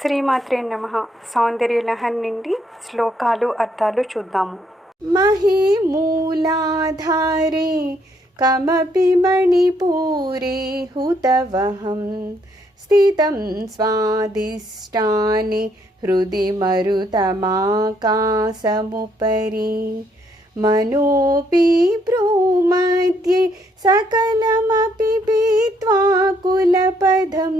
శ్రీమాత్రే నమః. సౌందర్యలహరి నుండి శ్లోకాలు అర్థాలు చూద్దాము. మహి మూలాధారే కమపి మణిపూరే హుతవహం స్థితం స్వాదిష్టాని హృది మరుతమాకాశముపరి మనోపి భ్రూమధ్యే సకలమపి పీత్వా కులపదం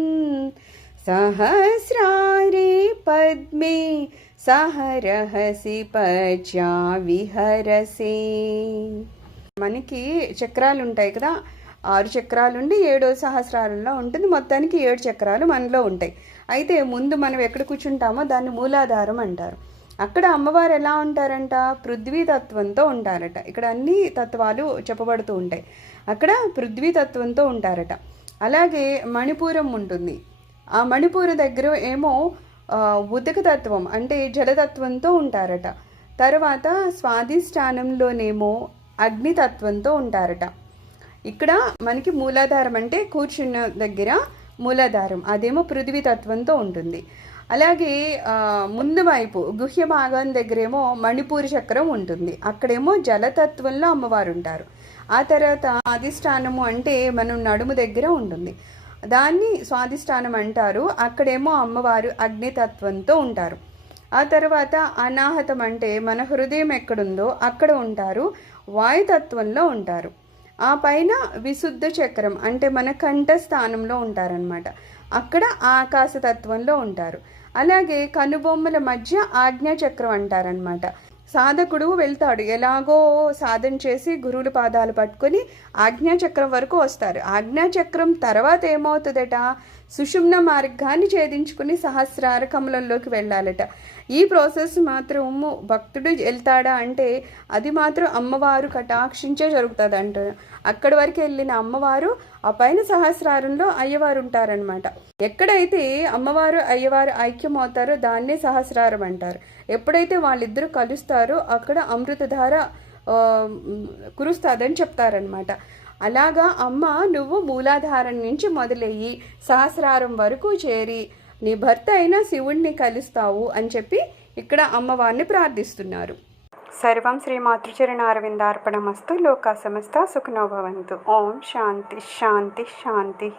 సహస్రారే పద్మే సహరహసి పచ్యా విహరసే. మనకి చక్రాలు ఉంటాయి కదా, 6 చక్రాలు ఉండి 7వ సహస్రారంలో ఉంటుంది. మొత్తానికి 7 చక్రాలు మనలో ఉంటాయి. అయితే ముందు మనం ఎక్కడ కూర్చుంటామో దాన్ని మూలాధారం అంటారు. అక్కడ అమ్మవారు ఎలా ఉంటారంట? పృథ్వీ తత్వంతో ఉంటారట. ఇక్కడ అన్ని తత్వాలు చెప్పబడుతూ ఉంటాయి. అక్కడ పృథ్వీ తత్వంతో ఉంటారట. అలాగే మణిపూరం ఉంటుంది. ఆ మణిపూర దగ్గర ఏమో ఉదక తత్వం అంటే జలతత్వంతో ఉంటారట. తర్వాత స్వాధిష్టానంలోనేమో అగ్నితత్వంతో ఉంటారట. ఇక్కడ మనకి మూలాధారం అంటే కూర్చున్న దగ్గర మూలాధారం, అదేమో పృథ్వీ తత్వంతో ఉంటుంది. అలాగే ముందు వైపు గుహ్య భాగం దగ్గరేమో మణిపూరి చక్రం ఉంటుంది. అక్కడేమో జలతత్వంలో అమ్మవారు ఉంటారు. ఆ తర్వాత అధిష్టానము అంటే మనం నడుము దగ్గర ఉంటుంది, దాన్ని స్వాధిష్టానం అంటారు. అక్కడేమో అమ్మవారు అగ్నితత్వంతో ఉంటారు. ఆ తర్వాత అనాహతం అంటే మన హృదయం ఎక్కడుందో అక్కడ ఉంటారు, వాయుతత్వంలో ఉంటారు. ఆ పైన విశుద్ధ చక్రం అంటే మన కంఠస్థానంలో ఉంటారనమాట. అక్కడ ఆకాశతత్వంలో ఉంటారు. అలాగే కనుబొమ్మల మధ్య ఆజ్ఞాచక్రం అంటారనమాట. సాధకుడు వెళ్తాడు, ఎలాగో సాధన చేసి గురువుల పాదాలు పట్టుకొని ఆజ్ఞాచక్రం వరకు వస్తారు. ఆజ్ఞాచక్రం తర్వాత ఏమవుతుందట? సుషుమ్న మార్గాన్ని ఛేదించుకుని సహస్రార కమలంలోకి వెళ్ళాలట. ఈ ప్రాసెస్ మాత్రం భక్తుడు వెళ్తాడా అంటే అది మాత్రం అమ్మవారు కటాక్షించే జరుగుతుంది అంట. అక్కడి వరకు వెళ్ళిన అమ్మవారు ఆ పైన సహస్రారంలో అయ్యవారు ఉంటారనమాట. ఎక్కడైతే అమ్మవారు అయ్యవారు ఐక్యం అవుతారో దాన్నే సహస్రారం అంటారు. ఎప్పుడైతే వాళ్ళిద్దరూ కలుస్తారో అక్కడ అమృతధార కురుస్తుందని చెప్తారనమాట. అలాగా అమ్మ నువ్వు మూలాధారం నుంచి మొదలయ్యి సహస్రారం వరకు చేరి నీ భర్త అయిన శివుణ్ణి కలుస్తావు అని చెప్పి ఇక్కడ అమ్మవారిని ప్రార్థిస్తున్నారు. సర్వం శ్రీమాతృచరణారవిందార్పణమస్తు. లోకా సమస్త సుఖినో భవంతు. ఓం శాంతి శాంతి శాంతి.